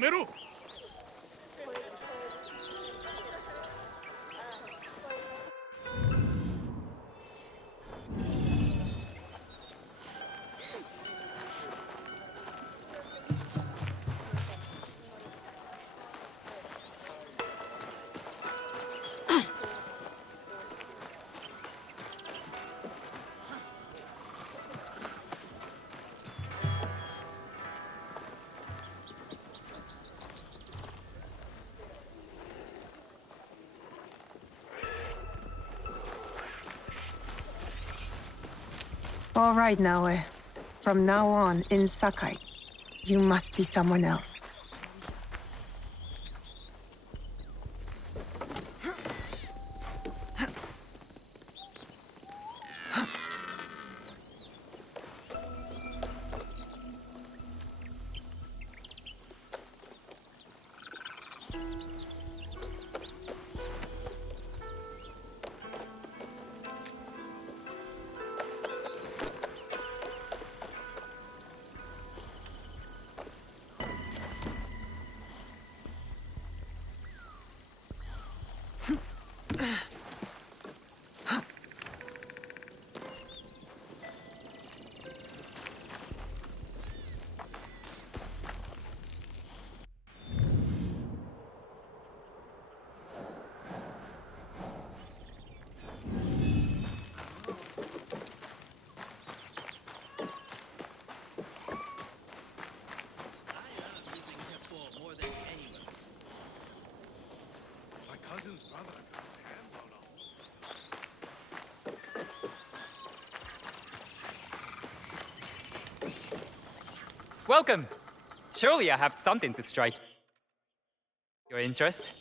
めろ。 All right, Naoe. From now on, in Sakai, you must be someone else. Welcome! Surely I have something to strike your interest.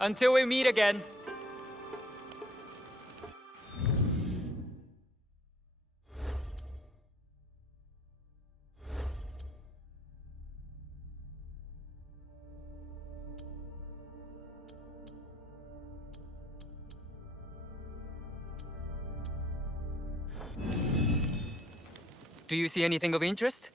Until we meet again. Do you see anything of interest?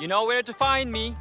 You know where to find me.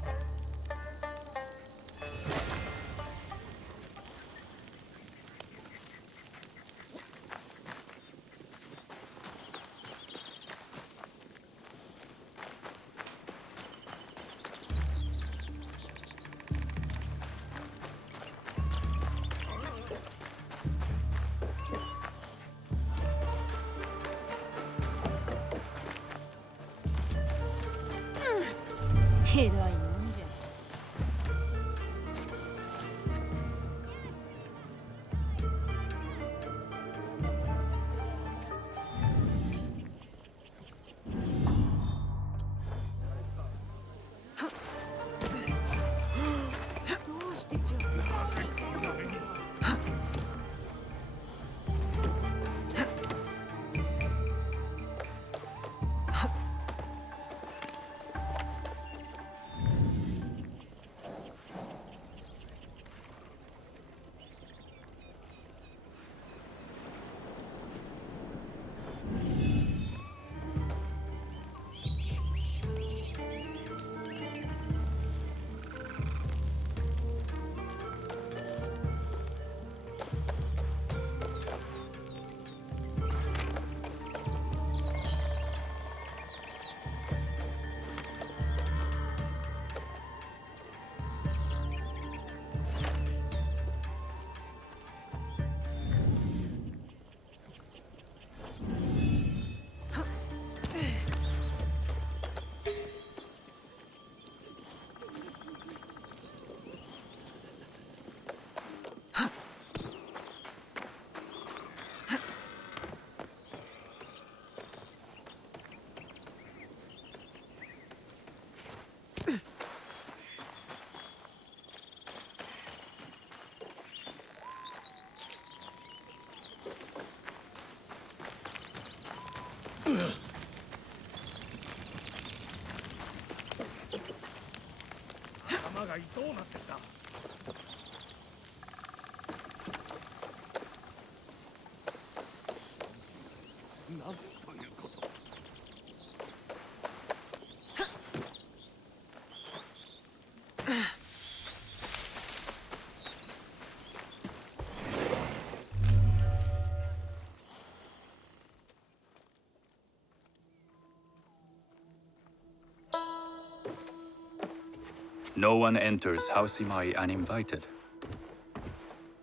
No one enters House Imai uninvited.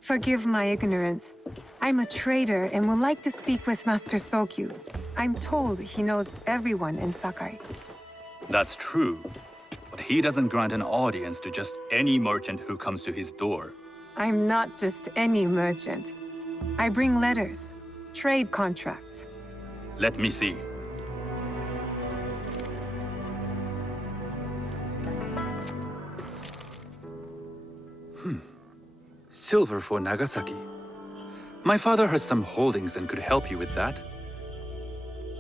Forgive my ignorance. I'm a trader and would like to speak with Master Sokyu. I'm told he knows everyone in Sakai. That's true, but he doesn't grant an audience to just any merchant who comes to his door. I'm not just any merchant. I bring letters, trade contracts. Let me see. Silver for Nagasaki. My father has some holdings and could help you with that.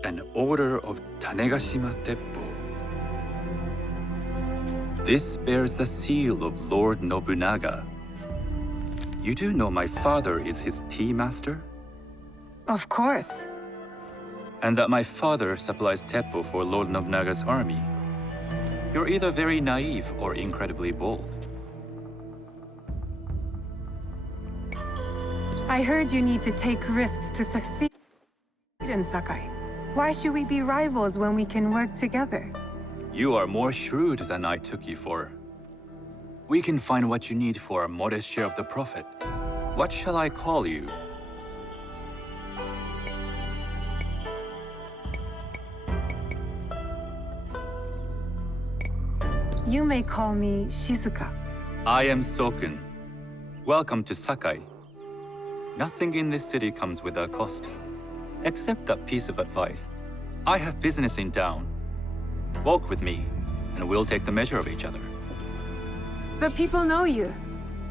An order of Tanegashima Teppo. This bears the seal of Lord Nobunaga. You do know my father is his tea master? Of course. And that my father supplies Teppo for Lord Nobunaga's army. You're either very naive or incredibly bold. I heard you need to take risks to succeed in Sakai. Why should we be rivals when we can work together? You are more shrewd than I took you for. We can find what you need for a modest share of the profit. What shall I call you? You may call me Shizuka. I am Sokun. Welcome to Sakai. Nothing in this city comes without cost. Except that piece of advice. I have business in town. Walk with me, and we'll take the measure of each other. The people know you.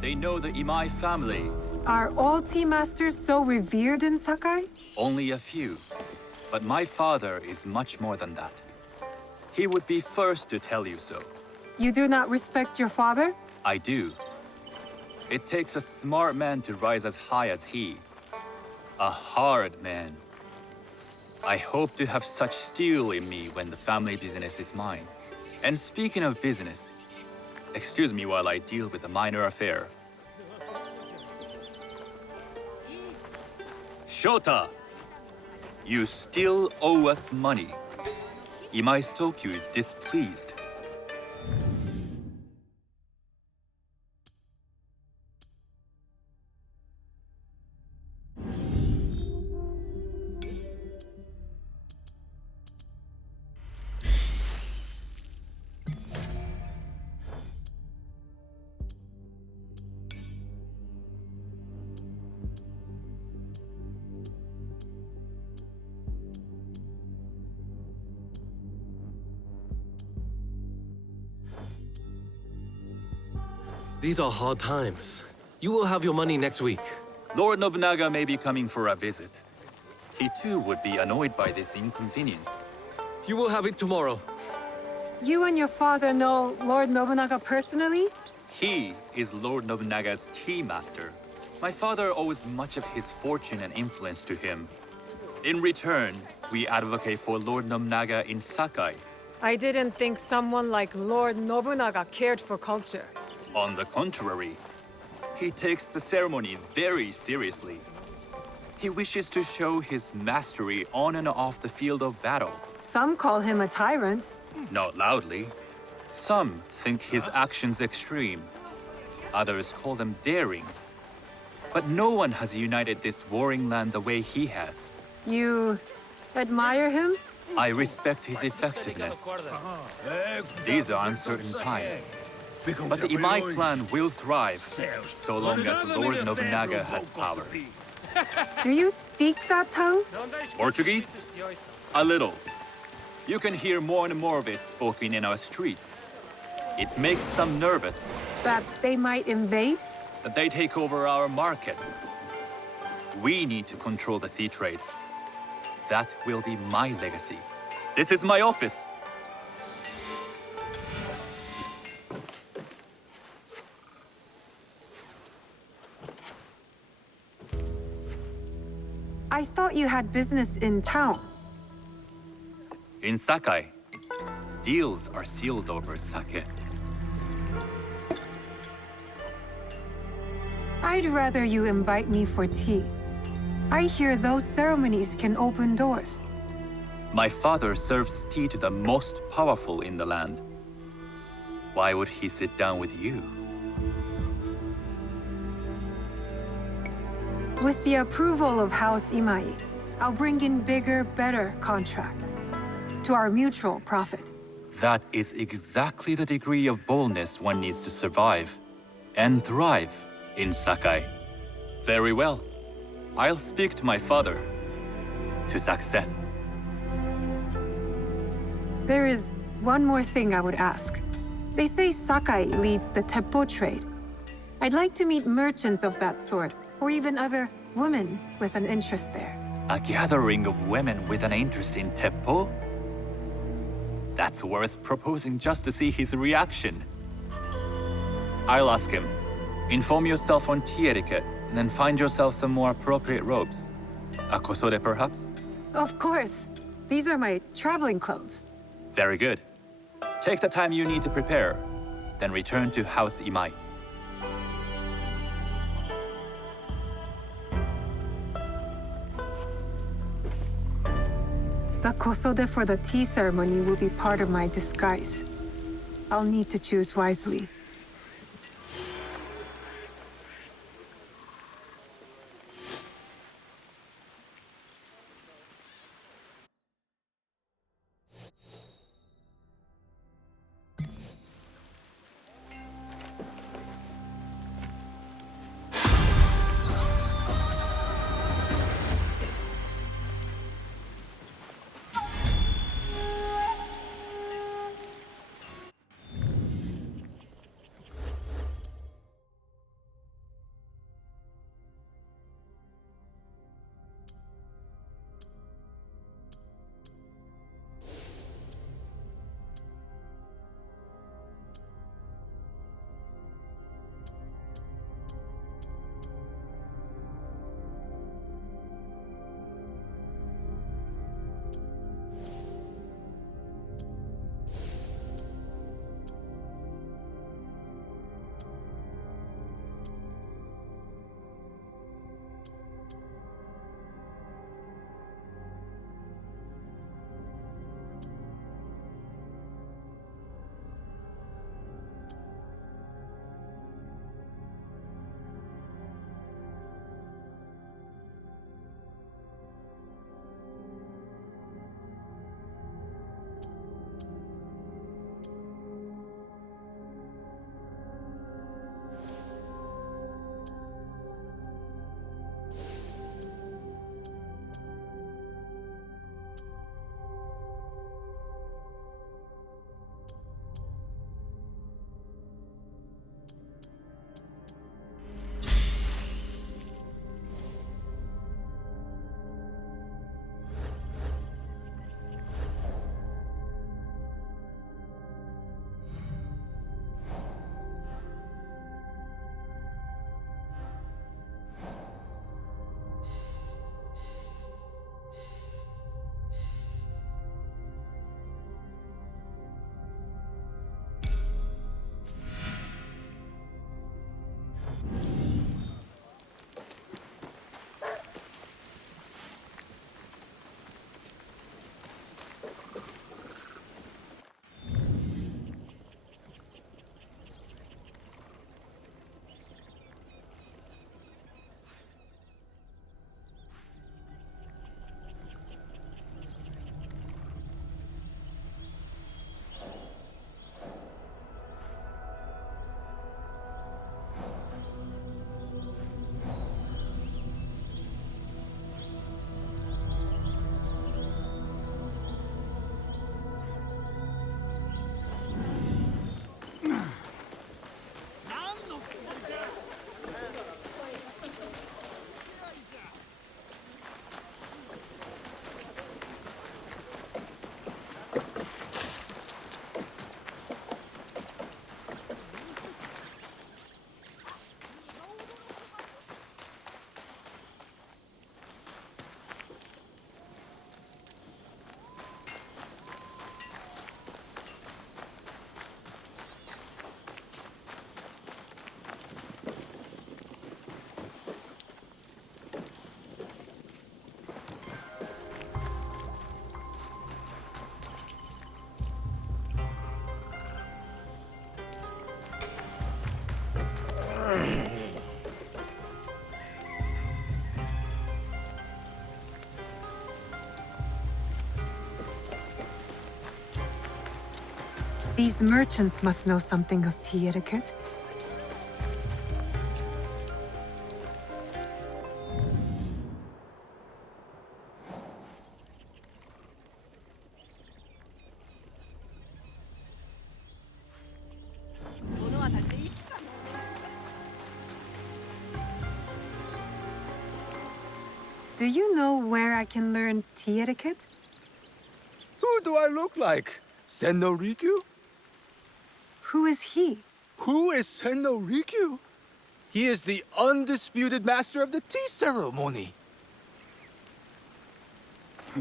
They know the Imai family. Are all tea masters so revered in Sakai? Only a few. But my father is much more than that. He would be first to tell you so. You do not respect your father? I do. It takes a smart man to rise as high as he. A hard man. I hope to have such steel in me when the family business is mine. And speaking of business, excuse me while I deal with a minor affair. Shota! You still owe us money. Imai Sokyu is displeased. These are hard times. You will have your money next week. Lord Nobunaga may be coming for a visit. He too would be annoyed by this inconvenience. You will have it tomorrow. You and your father know Lord Nobunaga personally? He is Lord Nobunaga's tea master. My father owes much of his fortune and influence to him. In return, we advocate for Lord Nobunaga in Sakai. I didn't think someone like Lord Nobunaga cared for culture. On the contrary, he takes the ceremony very seriously. He wishes to show his mastery on and off the field of battle. Some call him a tyrant. Not loudly. Some think his actions extreme. Others call them daring. But no one has united this warring land the way he has. You admire him? I respect his effectiveness. These are uncertain times. But the Imai clan will thrive, so long as Lord Nobunaga has power. Do you speak that tongue? Portuguese? A little. You can hear more and more of it spoken in our streets. It makes some nervous. That they might invade? That they take over our markets. We need to control the sea trade. That will be my legacy. This is my office. I thought you had business in town. In Sakai, deals are sealed over sake. I'd rather you invite me for tea. I hear those ceremonies can open doors. My father serves tea to the most powerful in the land. Why would he sit down with you? With the approval of House Imai, I'll bring in bigger, better contracts. To our mutual profit. That is exactly the degree of boldness one needs to survive and thrive in Sakai. Very well. I'll speak to my father. To success. There is one more thing I would ask. They say Sakai leads the teppo trade. I'd like to meet merchants of that sort, or even other women with an interest there. A gathering of women with an interest in teppo? That's worth proposing just to see his reaction. I'll ask him. Inform yourself on tea etiquette, and then find yourself some more appropriate robes. A kosode, perhaps? Of course. These are my traveling clothes. Very good. Take the time you need to prepare, then return to House Imai. The kosode for the tea ceremony will be part of my disguise. I'll need to choose wisely. These merchants must know something of tea etiquette. Do you know where I can learn tea etiquette? Who do I look like? Senno Rikyu? Who is he? Who is Senno Rikyu? He is the undisputed master of the tea ceremony.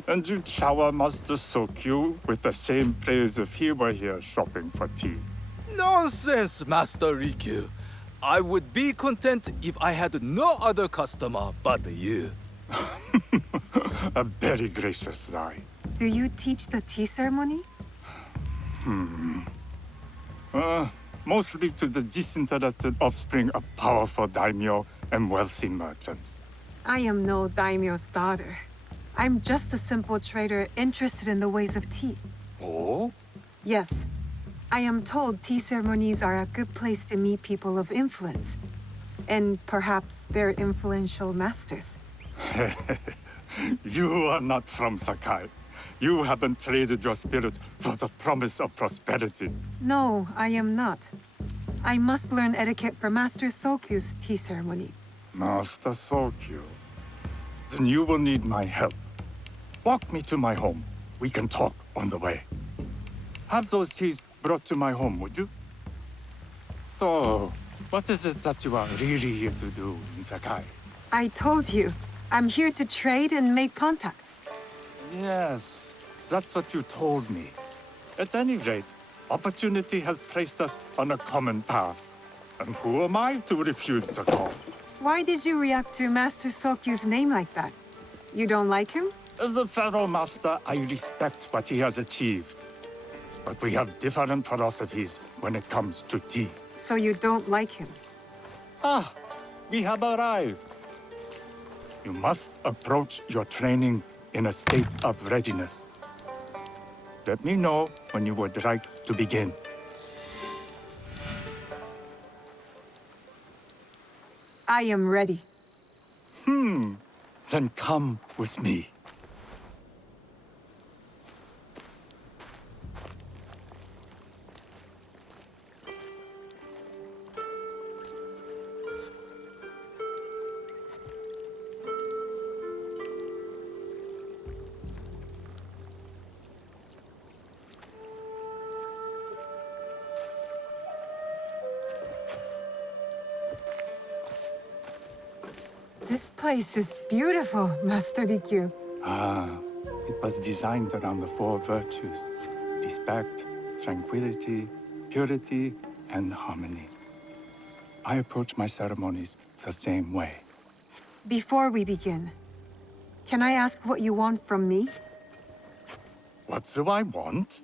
And you shower Master Sokyu with the same praise if he were here shopping for tea. Nonsense, Master Rikyu. I would be content if I had no other customer but you. A very gracious lie. Do you teach the tea ceremony? Mostly to the disinterested offspring of powerful daimyo and wealthy merchants. I am no daimyo's daughter. I'm just a simple trader interested in the ways of tea. Oh? Yes. I am told tea ceremonies are a good place to meet people of influence. And perhaps their influential masters. You are not from Sakai. You haven't traded your spirit for the promise of prosperity. No, I am not. I must learn etiquette for Master Sokyu's tea ceremony. Master Sokyu. Then you will need my help. Walk me to my home. We can talk on the way. Have those teas brought to my home, would you? So, what is it that you are really here to do in Sakai? I told you, I'm here to trade and make contacts. Yes, that's what you told me. At any rate, opportunity has placed us on a common path. And who am I to refuse the call? Why did you react to Master Sokyu's name like that? You don't like him? As a Pharaoh Master, I respect what he has achieved. But we have different philosophies when it comes to tea. So you don't like him? Ah, we have arrived. You must approach your training in a state of readiness. Let me know when you would like to begin. I am ready. Then come with me. This place is beautiful, Master Rikyu. Ah, it was designed around the four virtues: respect, tranquility, purity, and harmony. I approach my ceremonies the same way. Before we begin, can I ask what you want from me? What do I want?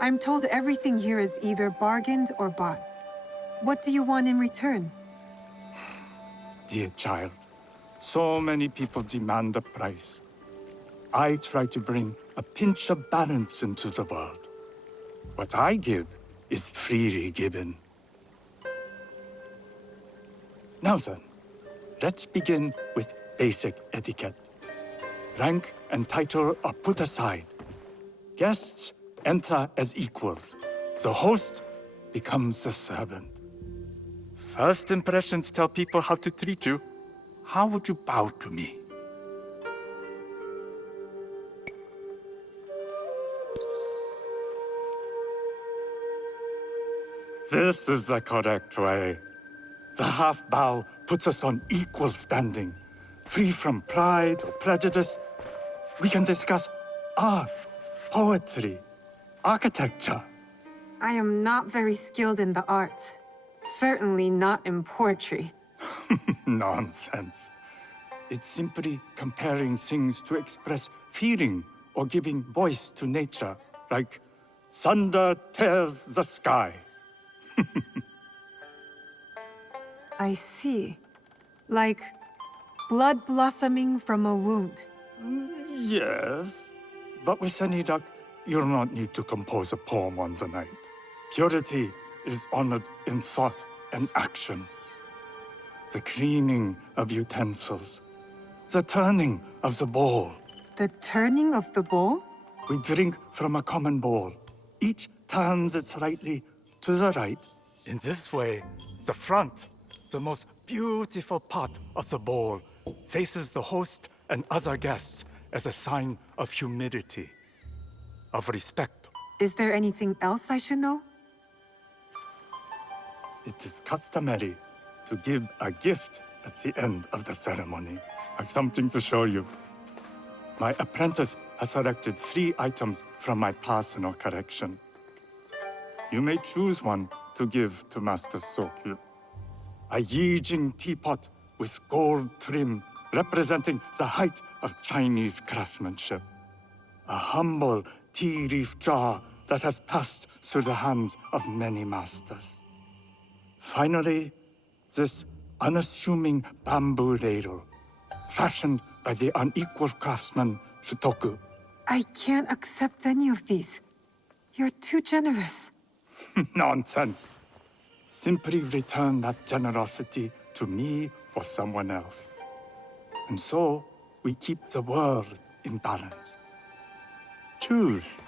I'm told everything here is either bargained or bought. What do you want in return? Dear child, so many people demand a price. I try to bring a pinch of balance into the world. What I give is freely given. Now then, let's begin with basic etiquette. Rank and title are put aside. Guests enter as equals. The host becomes the servant. First impressions tell people how to treat you. How would you bow to me? This is the correct way. The half bow puts us on equal standing, free from pride or prejudice. We can discuss art, poetry, architecture. I am not very skilled in the arts. Certainly not in poetry. Nonsense. It's simply comparing things to express feeling or giving voice to nature, like thunder tears the sky. I see. Like blood blossoming from a wound. Yes, but with any luck, you'll not need to compose a poem on the night. Purity is honored in thought and action. The cleaning of utensils, the turning of the bowl. The turning of the bowl? We drink from a common bowl. Each turns it slightly to the right. In this way, the front, the most beautiful part of the bowl, faces the host and other guests as a sign of humility, of respect. Is there anything else I should know? It is customary to give a gift at the end of the ceremony. I've something to show you. My apprentice has selected 3 items from my personal collection. You may choose one to give to Master Sokyu. A Yijing teapot with gold trim representing the height of Chinese craftsmanship. A humble tea leaf jar that has passed through the hands of many masters. Finally, this unassuming bamboo ladle, fashioned by the unequal craftsman Shutoku. I can't accept any of these. You're too generous. Nonsense. Simply return that generosity to me or someone else. And so, we keep the world in balance. Choose.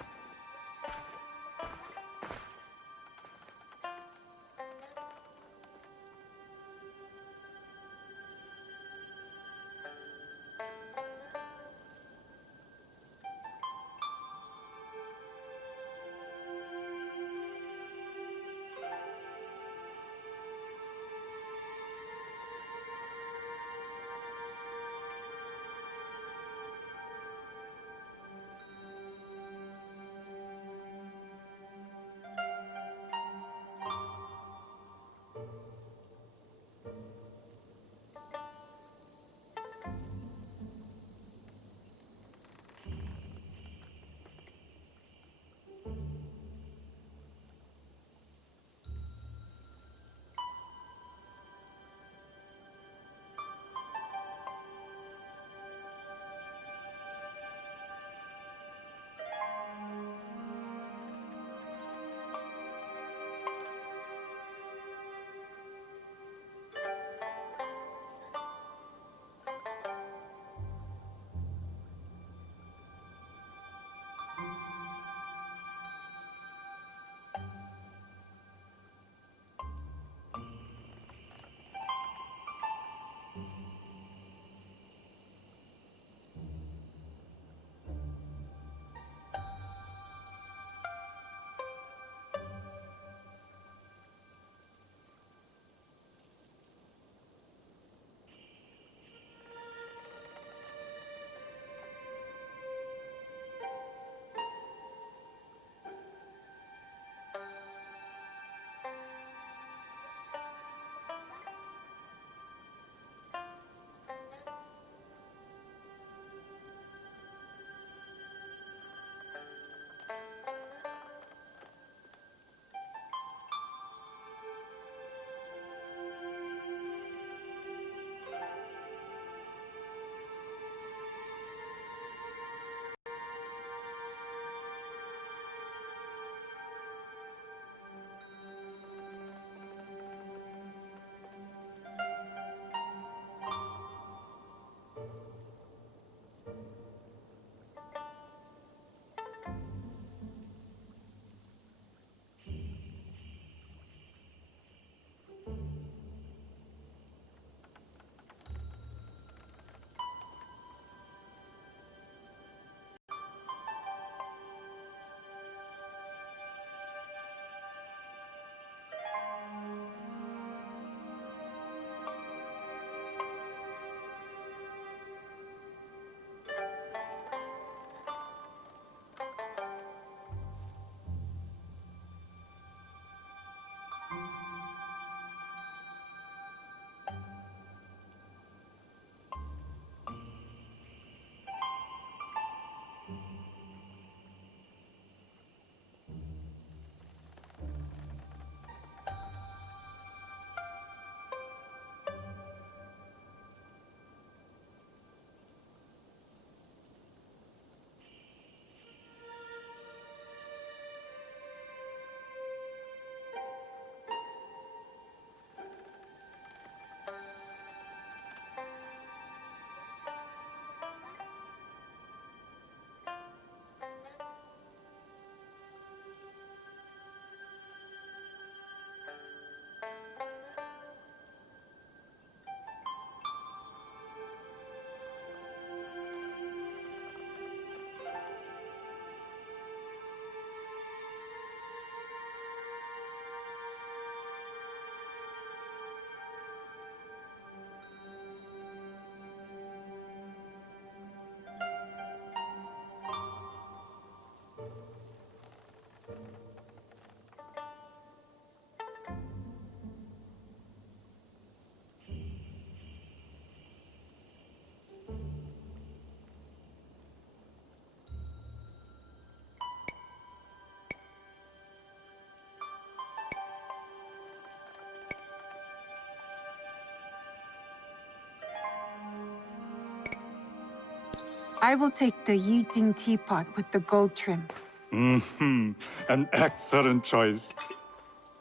I will take the Yijing teapot with the gold trim. An excellent choice.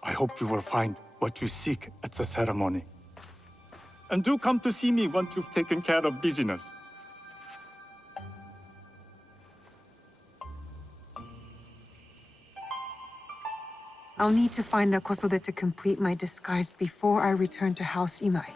I hope you will find what you seek at the ceremony. And do come to see me once you've taken care of business. I'll need to find a kosode to complete my disguise before I return to House Imai.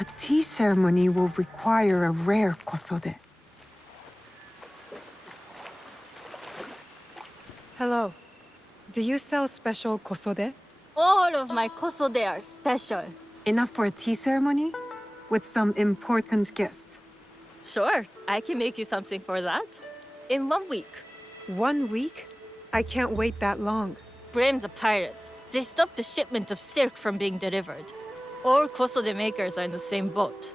A tea ceremony will require a rare kosode. Hello. Do you sell special kosode? All of my kosode are special. Enough for a tea ceremony? With some important guests. Sure, I can make you something for that. In 1 week. 1 week? I can't wait that long. Blame the pirates. They stopped the shipment of silk from being delivered. All kosode makers are in the same boat.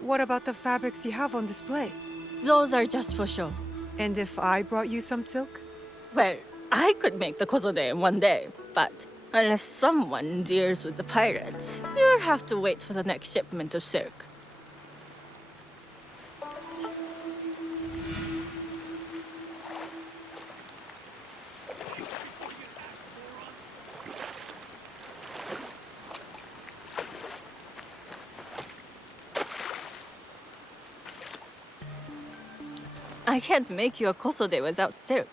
What about the fabrics you have on display? Those are just for show. And if I brought you some silk? Well, I could make the kosode in 1 day, but unless someone deals with the pirates, you'll have to wait for the next shipment of silk. I can't make you a kosode without silk.